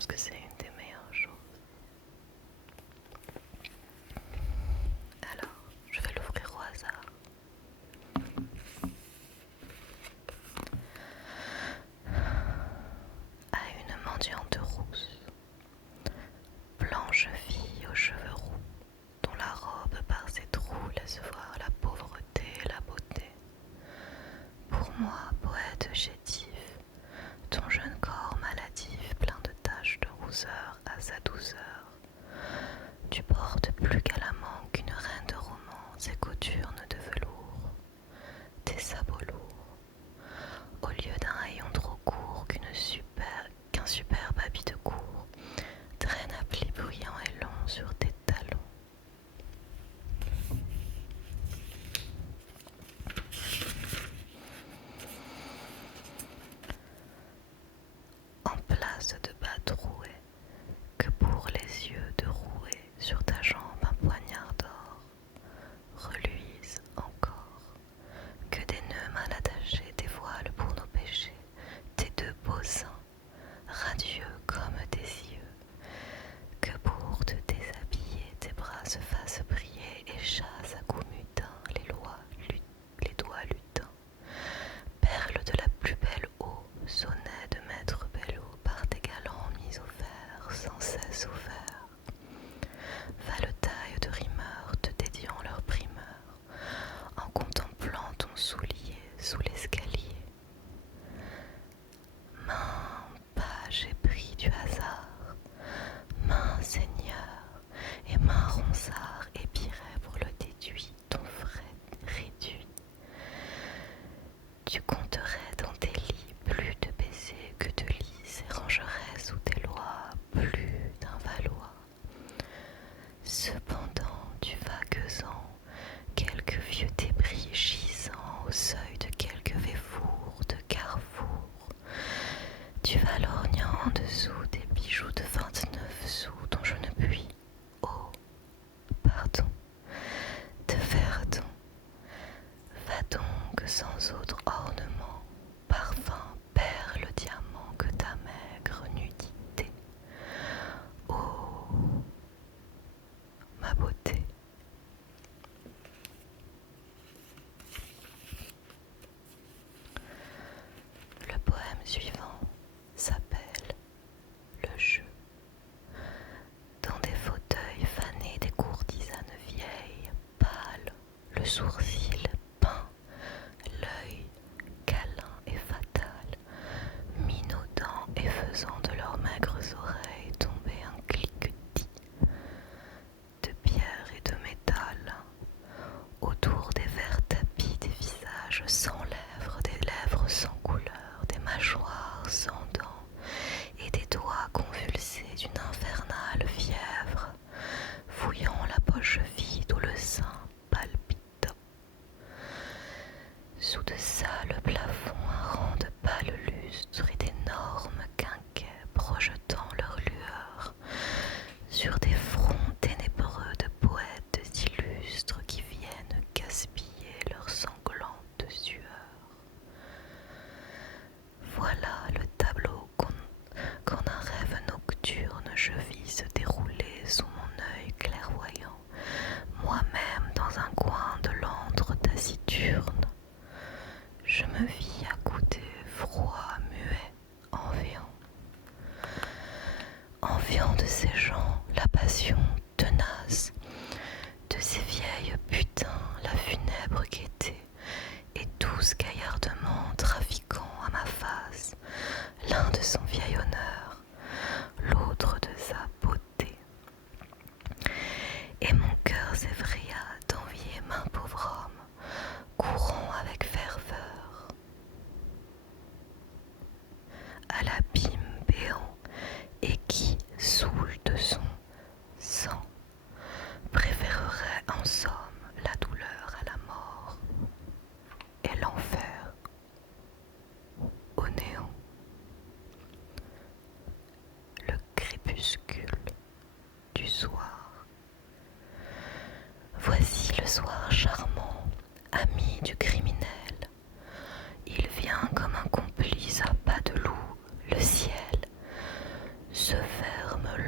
pense que c'est une des meilleures choses. Alors, je vais l'ouvrir au hasard. À une mendiante rousse, blanche fille aux cheveux roux, dont la robe par ses trous laisse voir la pauvreté et la beauté. Pour moi, poète chétif, ton jeune corps maladif, plein de taches de rousseur à sa douceur, tu portes plus galamment qu'une reine de romance et cothurne de velours, tes sabots lourds, au lieu d'un haillon trop court qu'un superbe habit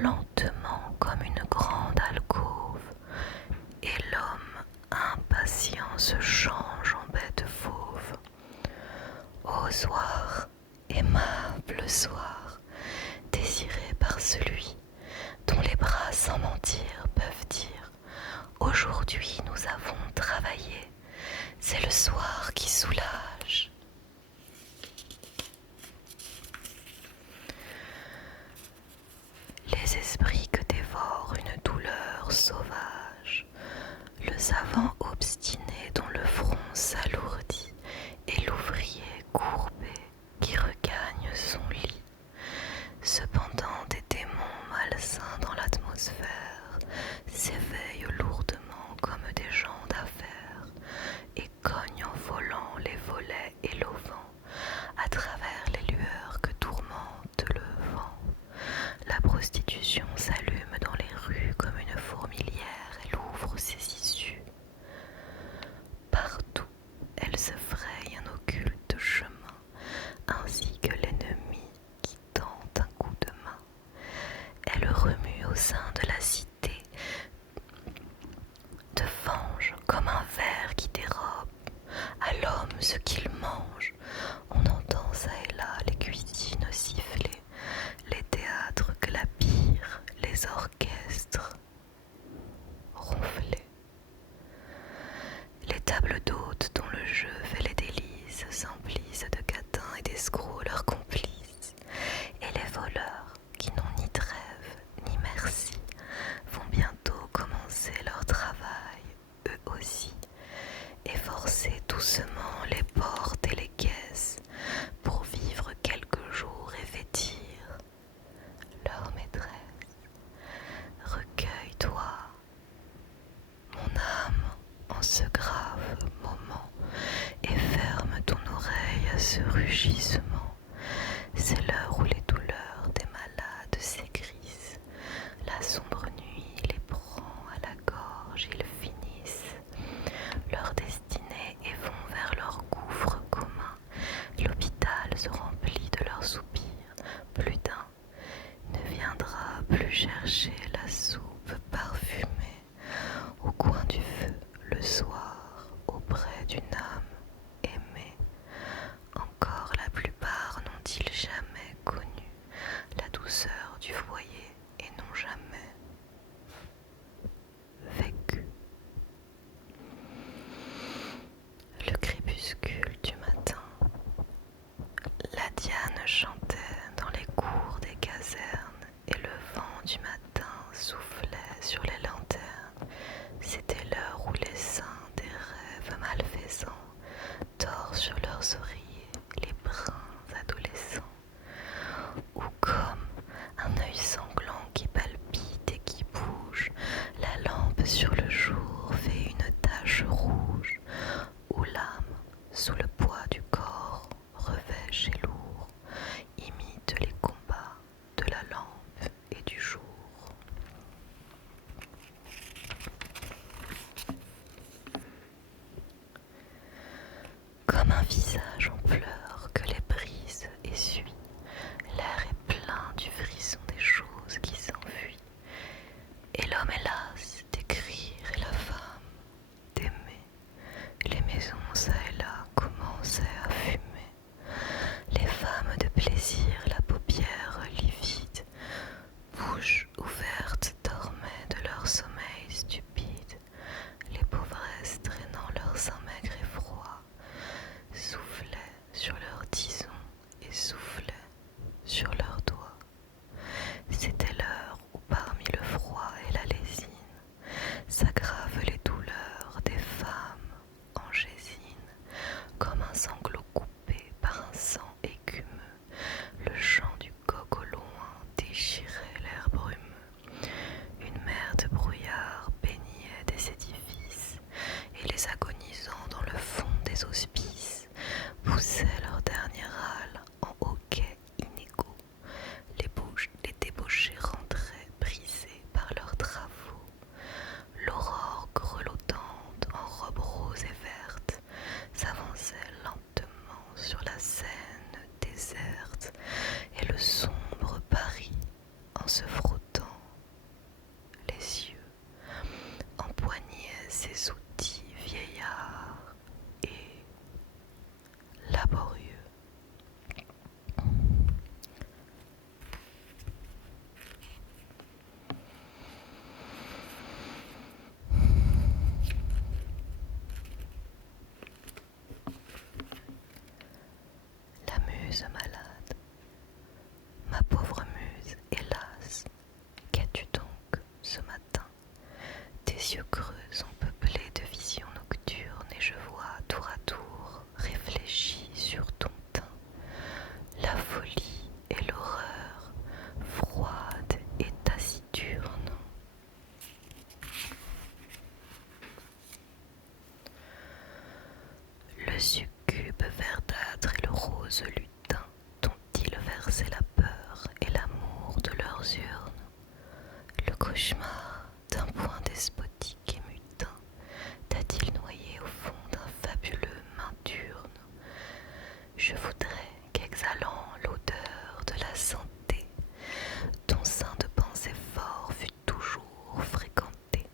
lentement comme une grande alcôve, et l'homme impatient se change en bête fauve. Ô soir, aimable soir, désiré par celui dont les bras sans mentir peuvent dire: aujourd'hui nous avons travaillé, c'est le soir qui soulage. Les esprits que dévore une douleur sauvage, le savant obstiné dont le front s'alourdit, et l'ouvrier courbé qui regagne son lit. Cependant des démons malsains dans l'atmosphère s'éveillent lourdement comme des gens d'affaires et cognent en volant les volets et l'auvent à travers les lueurs que tourmente le vent. La prostitution s'allume dans les rues comme une fourmilière, elle ouvre ses issues. Partout, elle se fraye un occulte chemin, ainsi que l'ennemi qui tente un coup de main. Elle remue au sein de la cité, de fange comme un ver qui dérobe à l'homme ce qu'il mange. On entend çà et là les cuisines siffler, les théâtres clapir, les orchestres ronfler. Les tables d'hôtes dont le jeu fait les délices s'emplissent de catins et d'escrocs leurs complices, et les voleurs qui n'ont ni trêve ni merci vont bientôt commencer leur travail, eux aussi, et forcer doucement les portes et les caisses pour vivre quelques jours et vêtir leur maîtresse. Recueille-toi, mon âme, en ce grave moment, et ferme ton oreille à ce rugissement. C'est l'heure où les douleurs des malades s'aigrissent. La sombre nuit les prend à la gorge, ils finissent leur destinée et vont vers leur gouffre commun. L'hôpital se remplit de leurs soupirs. Plus d'un ne viendra plus chercher la soupe parfumée au coin du feu le soir auprès d'une âme aimée. Encore la plupart n'ont-ils jamais connu la douceur du foyer et n'ont jamais vécu. Le crépuscule du matin, la diane chantait dans les cours des casernes et le vent du matin soufflait cauchemar d'un point despotique et mutin t'a-t-il noyé au fond d'un fabuleux Minturne? Je voudrais qu'exhalant l'odeur de la santé, ton sein de pensée fort fût toujours fréquenté,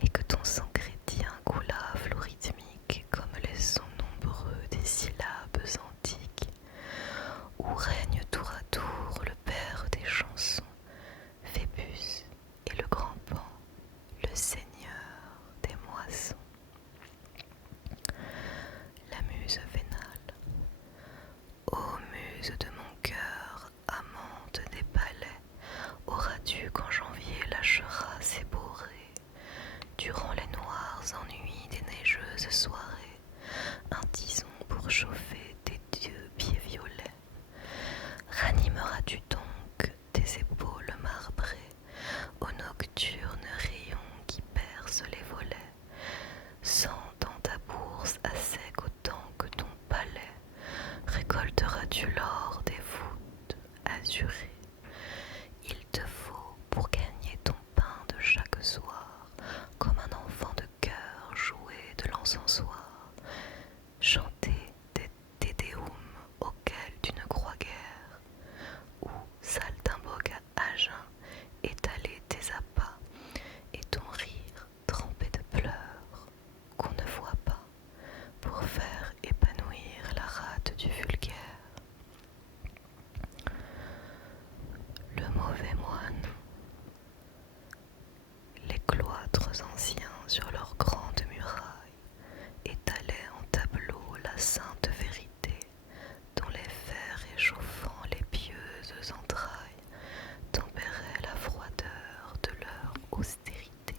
et que ton sang chrétien coulât flot rythmique comme les sons nombreux des syllabes antiques, où règne tour à tour le père des chansons, Phébus, et le grand Pan, le seigneur des moissons. La muse vénale. Ô muse de mon cœur, amante des palais, auras-tu qu'en janvier lâchera ses borées, durant les noirs ennuis des neigeuses soirées, un tison pour chauffer tes dieux pieds violets? Ranimeras-tu donc tes épaules marbrées aux nocturnes rayons qui percent les volets, sans dans ta bourse à sec autant que ton palais récolteras-tu l'or des voûtes azurées? Il te faut, pour gagner ton pain de chaque soir, comme un enfant de cœur jouer de l'encensoir, chanter des tédéums auxquels tu ne crois guère, ou saltimboque à jeun, étaler tes appâts, et ton rire trempé de pleurs qu'on ne voit pas, pour faire épanouir la rate du vulgaire. Le mauvais moine. Les cloîtres anciens sur leurs grandes murailles étalaient en tableau la sainte vérité, dont les fers réchauffant les pieuses entrailles tempéraient la froideur de leur austérité.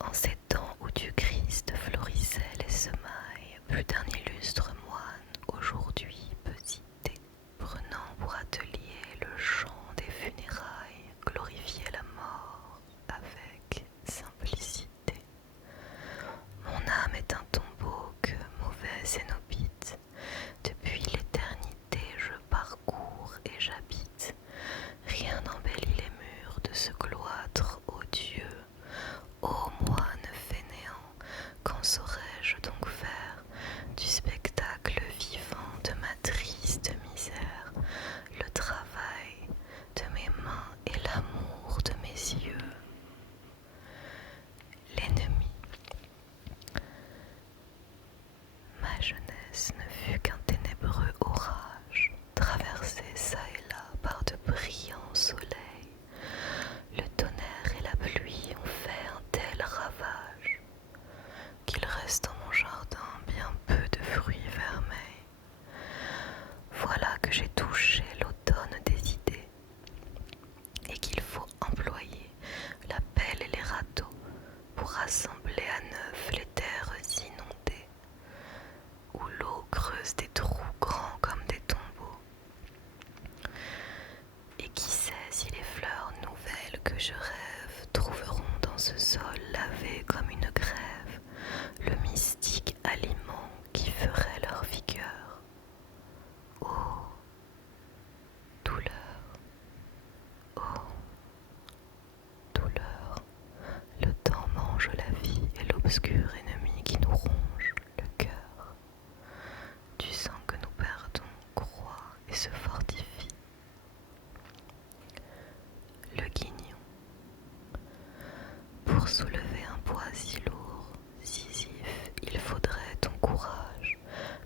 En ces temps où du Christ florissaient les semailles, plus d'un illustre moine aujourd'hui peut citer, prenant pour atelier le chant des funérailles, glorifier la mort avec simplicité. Mon âme est un tombeau que, mauvais cénobite, depuis l'éternité je parcours et j'habite. Rien n'embellit les murs de ce cloître odieux. Ô moine fainéant, qu'en saurais-je donc faire du spectacle vivant de ma triste misère, le travail de mes mains et l'amour de mes yeux? L'ennemi. Ma jeunesse ne fut qu'un ténébreux orage, traversé çà et là par de brillants soleils. Le tonnerre et la pluie ont fait un tel ravage qu'il reste dans mon jardin bien peu de fruits vermeils. Voilà que j'ai touché l'automne des idées, et qu'il faut employer la pelle et les râteaux pour rassembler à neuf les terres inondées, où l'eau creuse des trous grands comme des tombeaux. Et qui sait si les fleurs nouvelles que je rêve trouveront dans ce sol lavé comme une grève le mystique aliment qui ferait leur vigueur. Ô douleur, ô douleur, le temps mange la vie et l'obscur ennemi qui nous ronge le cœur. Du sang que nous perdons croît et se fortifie. Le guignon. Pour soulever un poids si lourd, Sisyphe, il faudrait ton courage,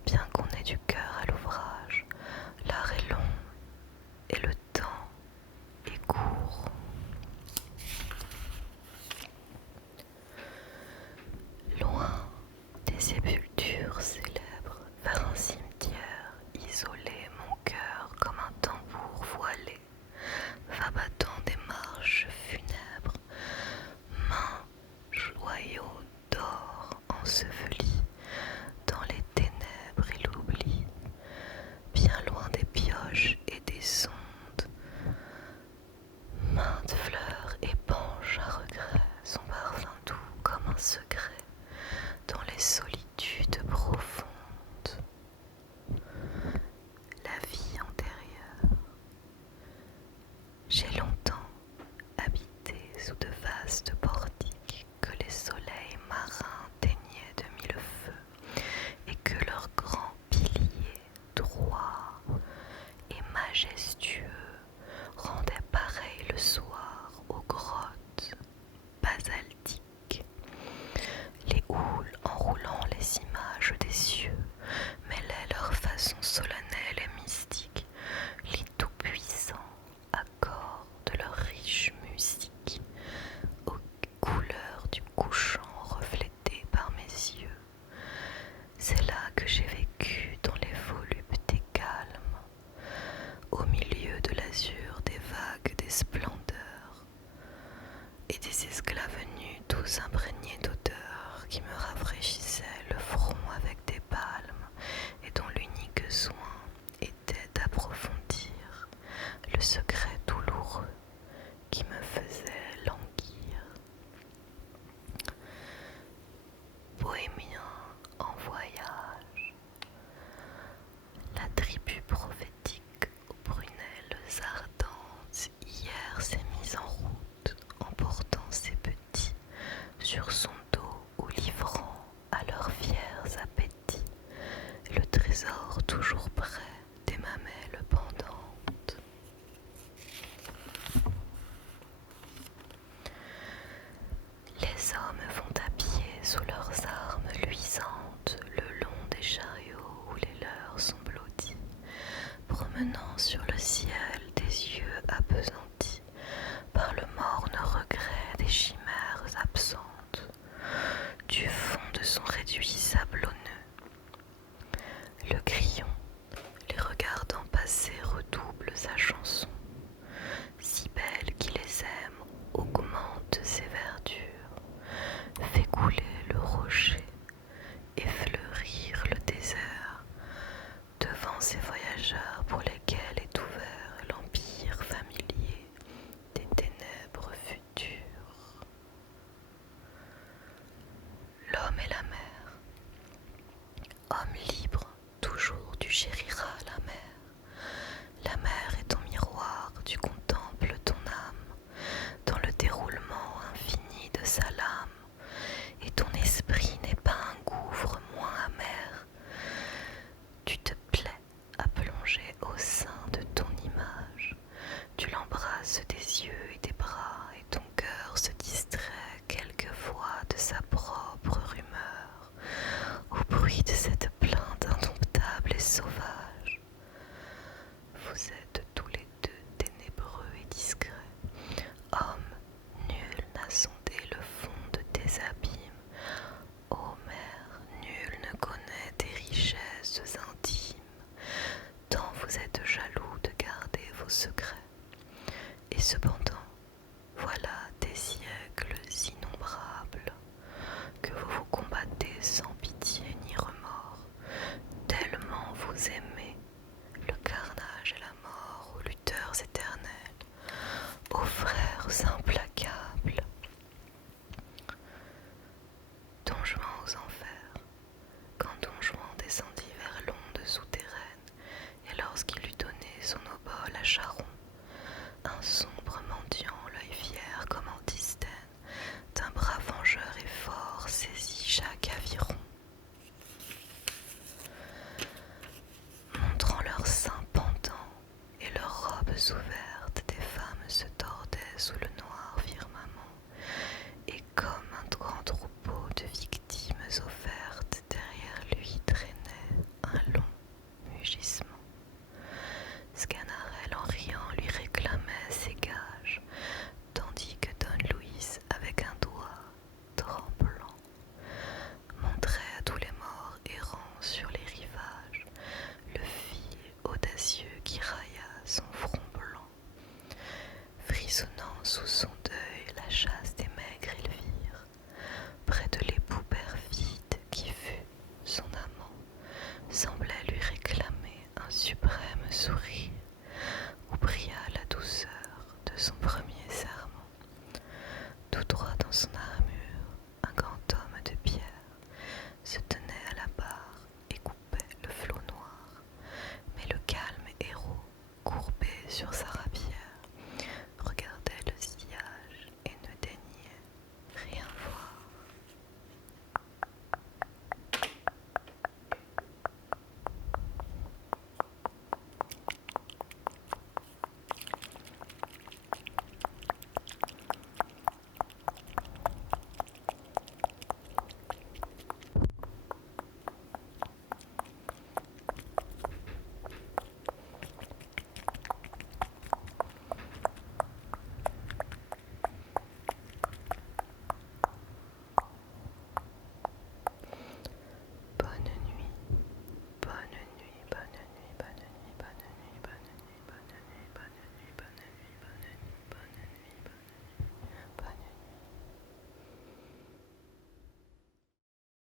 bien qu'on ait du cœur à l'ouvrage. L'art est long et le temps est court. Loin des sépultures célèbres, vers un cimetière isolé, mon cœur promenant sur le ciel des yeux appesantis par le morne regret des chimères absentes, du fond de son réduit sablonneux. Le grillon, les regardant passer, redouble sa chanson, si belle qui les aime, augmente ses verdures, fait couler le rocher et fleurir le désert, devant ces voyageurs pour lesquels est ouvert l'empire familier des ténèbres futures. L'homme et la mer. Homme libre, toujours tu chériras la mer. La mer est ton miroir, tu contemples ton âme dans le déroulement infini de sa lame, et ton esprit n'est pas un gouffre moins amer. Tu te plais à plonger au sein de ton image, tu l'embrasses des yeux et des bras, et ton cœur se distrait quelquefois de sa propre rumeur, au bruit de cette plainte indomptable et sauvage. Vous êtes tous les deux ténébreux et discrets. Homme, nul n'a sondé le fond de tes abîmes. Ô mer, nul ne connaît tes richesses intimes, tant vous êtes jaloux de garder vos secrets. Et cependant, voilà des siècles innombrables que vous vous combattez sans pitié ni remords, tellement vous aimez le carnage et la mort, aux lutteurs éternels, aux frères implacables. Don Juan aux enfers. Quand Don Juan descendit vers l'onde souterraine, et lorsqu'il eut donné son obole à Charon, un sombre mendiant, l'œil fier comme Antisthène, d'un bras vengeur et fort saisit chaque aviron. Montrant leurs seins pendants et leurs robes ouvertes, des femmes se tordaient sous le noir firmament, et comme un grand troupeau de victimes offertes, derrière lui traînait un long mugissement. Sganarelle en riant lui réclamait ses gages, tandis que Don Luis, avec un doigt tremblant, montrait à tous les morts errants sur les rivages le fil audacieux qui railla son front blanc. Frissonnant sous son deuil, la chasse des maigres Elvire, près de l'époux perfide qui fut son amant, semblait lui réclamer un suprême sourire où brilla la douceur de son premier serment. Tout droit dans son armure, un grand homme de pierre se tenait à la barre et coupait le flot noir, mais le calme héros, courbé sur sa